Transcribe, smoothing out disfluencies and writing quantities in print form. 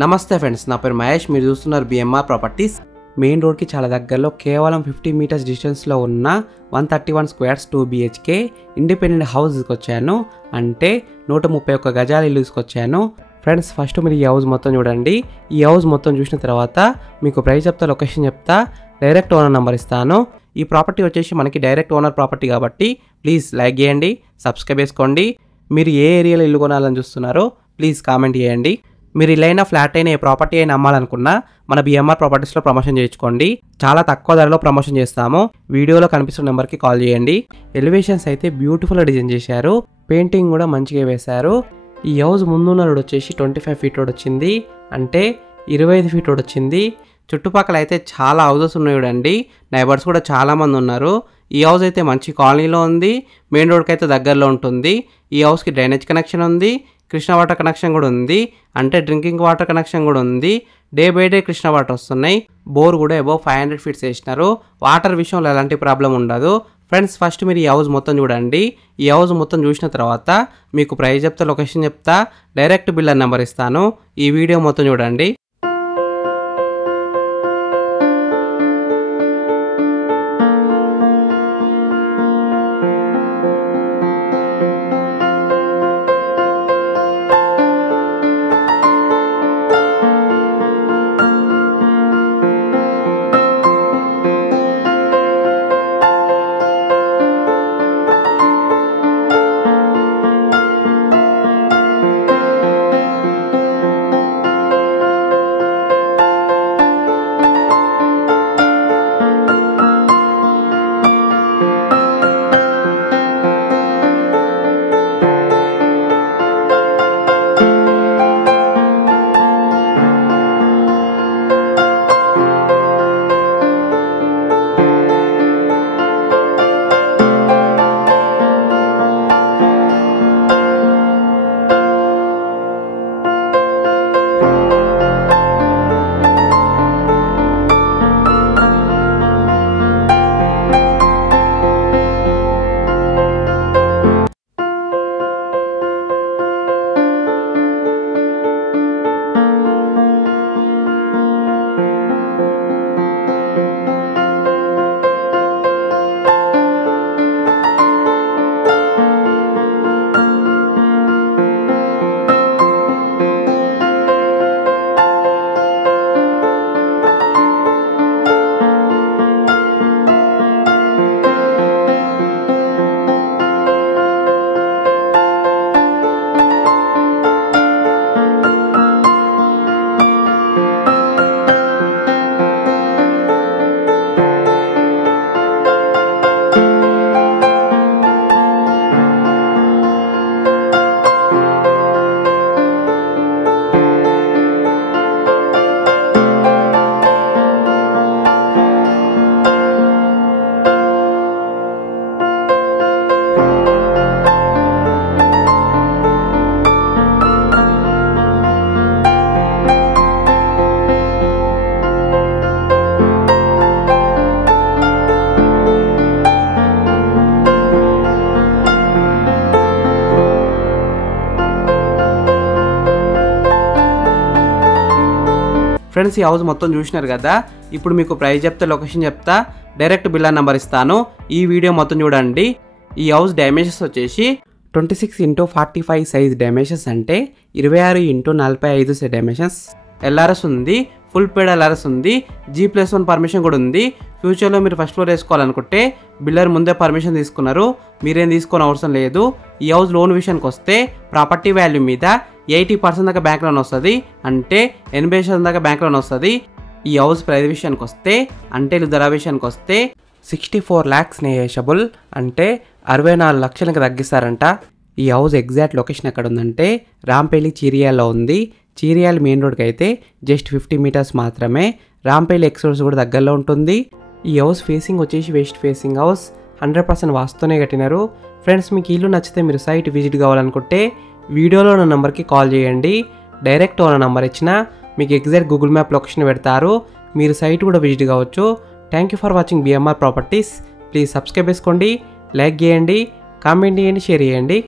నమస్తే ఫ్రెండ్స్, నా పేరు మహేష్. మీరు చూస్తున్నారు బిఎంఆర్ ప్రాపర్టీస్. మెయిన్ రోడ్కి చాలా దగ్గరలో కేవలం 50 మీటర్స్ డిస్టెన్స్లో ఉన్న 131 స్క్వేర్స్ 2 BHK ఇండిపెండెంట్ హౌస్ తీసుకొచ్చాను. అంటే 131 గజాల ఇల్లు తీసుకొచ్చాను. ఫ్రెండ్స్, ఫస్ట్ మీరు ఈ హౌస్ మొత్తం చూడండి. ఈ హౌస్ మొత్తం చూసిన తర్వాత మీకు ప్రైస్ చెప్తా, లొకేషన్ చెప్తా, డైరెక్ట్ ఓనర్ నెంబర్ ఇస్తాను. ఈ ప్రాపర్టీ వచ్చేసి మనకి డైరెక్ట్ ఓనర్ ప్రాపర్టీ కాబట్టి ప్లీజ్ లైక్ చేయండి, సబ్స్క్రైబ్ చేసుకోండి. మీరు ఏ ఏరియాలో ఇల్లు కొనాలని చూస్తున్నారో ప్లీజ్ కామెంట్ చేయండి. మీరు ఇల్లైనా ఫ్లాట్ అయినా ఏ ప్రాపర్టీ అయినా అమ్మాలనుకున్నా మన బిఎంఆర్ ప్రాపర్టీస్లో ప్రమోషన్ చేయించుకోండి. చాలా తక్కువ ధరలో ప్రమోషన్ చేస్తాము. వీడియోలో కనిపిస్తున్న నెంబర్కి కాల్ చేయండి. ఎలివేషన్స్ అయితే బ్యూటిఫుల్గా డిజైన్ చేశారు. పెయింటింగ్ కూడా మంచిగా వేశారు. ఈ హౌస్ ముందున్న రోడ్ వచ్చేసి 25 ఫీట్ రోడ్ వచ్చింది, అంటే 25 ఫీట్ రోడ్ వచ్చింది. చుట్టుపక్కల అయితే చాలా హౌసెస్ ఉన్నాయి చూడండి. నైబర్స్ కూడా చాలామంది ఉన్నారు. ఈ హౌస్ అయితే మంచి కాలనీలో ఉంది. మెయిన్ రోడ్కి అయితే దగ్గరలో ఉంటుంది. ఈ హౌస్కి డ్రైనేజ్ కనెక్షన్ ఉంది, కృష్ణ వాటర్ కనెక్షన్ కూడా ఉంది, అంటే డ్రింకింగ్ వాటర్ కనెక్షన్ కూడా ఉంది. Day by day Krishna water వస్తున్నాయి. బోర్ కూడా అబౌవ్ 500 ఫీట్స్ వేసినారు. వాటర్ విషయంలో ఎలాంటి ప్రాబ్లం ఉండదు. ఫ్రెండ్స్, ఫస్ట్ మీరు ఈ హౌస్ మొత్తం చూడండి. ఈ హౌస్ మొత్తం చూసిన తర్వాత మీకు ప్రైస్ చెప్తా, లొకేషన్ చెప్తా, డైరెక్ట్ బిల్లర్ నెంబర్ ఇస్తాను. ఈ వీడియో మొత్తం చూడండి. ఫ్రెండ్స్, ఈ హౌస్ మొత్తం చూసినారు కదా. ఇప్పుడు మీకు ప్రైస్ చెప్తా, లొకేషన్ చెప్తా, డైరెక్ట్ బిల్లర్ నెంబర్ ఇస్తాను. ఈ వీడియో మొత్తం చూడండి. ఈ హౌస్ డైమెన్షన్స్ వచ్చేసి 26x45 సైజ్ డైమెన్షన్స్, అంటే 26x45 డైమెన్షన్స్. ఎల్ఆర్ఎస్ ఉంది, ఫుల్ పేడ్ ఎల్ఆర్ఎస్ ఉంది, G+1 పర్మిషన్ కూడా ఉంది. ఫ్యూచర్లో మీరు ఫస్ట్ ఫ్లోర్ వేసుకోవాలనుకుంటే బిల్లర్ ముందే పర్మిషన్ తీసుకున్నారు, మీరేం తీసుకోని అవసరం లేదు. ఈ హౌస్ లోన్ విషయానికి వస్తే ప్రాపర్టీ వాల్యూ మీద 80% దాకా బ్యాంక్ లోన్ వస్తుంది, అంటే 80% దాకా బ్యాంక్ లోన్ వస్తుంది. ఈ హౌస్ ప్రైస్ విషయానికి వస్తే, అంటే ధర విషయానికి వస్తే 64 lakhs నెగోషియబుల్, అంటే 64 లక్షలకు తగ్గిస్తారంట. ఈ హౌస్ ఎగ్జాక్ట్ లొకేషన్ ఎక్కడ ఉందంటే రాంపల్లి చీరియాల్లో ఉంది. చీరియాల మెయిన్ రోడ్కి అయితే జస్ట్ 50 మీటర్స్ మాత్రమే. రాంపల్లి ఎక్స్ప్రెస్ కూడా దగ్గరలో ఉంటుంది. ఈ హౌస్ ఫేసింగ్ వచ్చేసి వెస్ట్ ఫేసింగ్ హౌస్, 100% వాస్తునే కట్టినారు. ఫ్రెండ్స్, మీకు ఇల్లు నచ్చితే మీరు సైట్ విజిట్ కావాలనుకుంటే వీడియోలో ఉన్న నెంబర్కి కాల్ చేయండి. డైరెక్ట్ ఓనర్ నెంబర్ ఇచ్చినా మీకు ఎగ్జాక్ట్ గూగుల్ మ్యాప్ లొకేషన్ పెడతారు, మీరు సైట్ కూడా విజిట్ కావచ్చు. Thank you for watching BMR properties. Please subscribe చేసుకోండి, లైక్ చేయండి, కామెంట్ చేయండి, షేర్ చేయండి.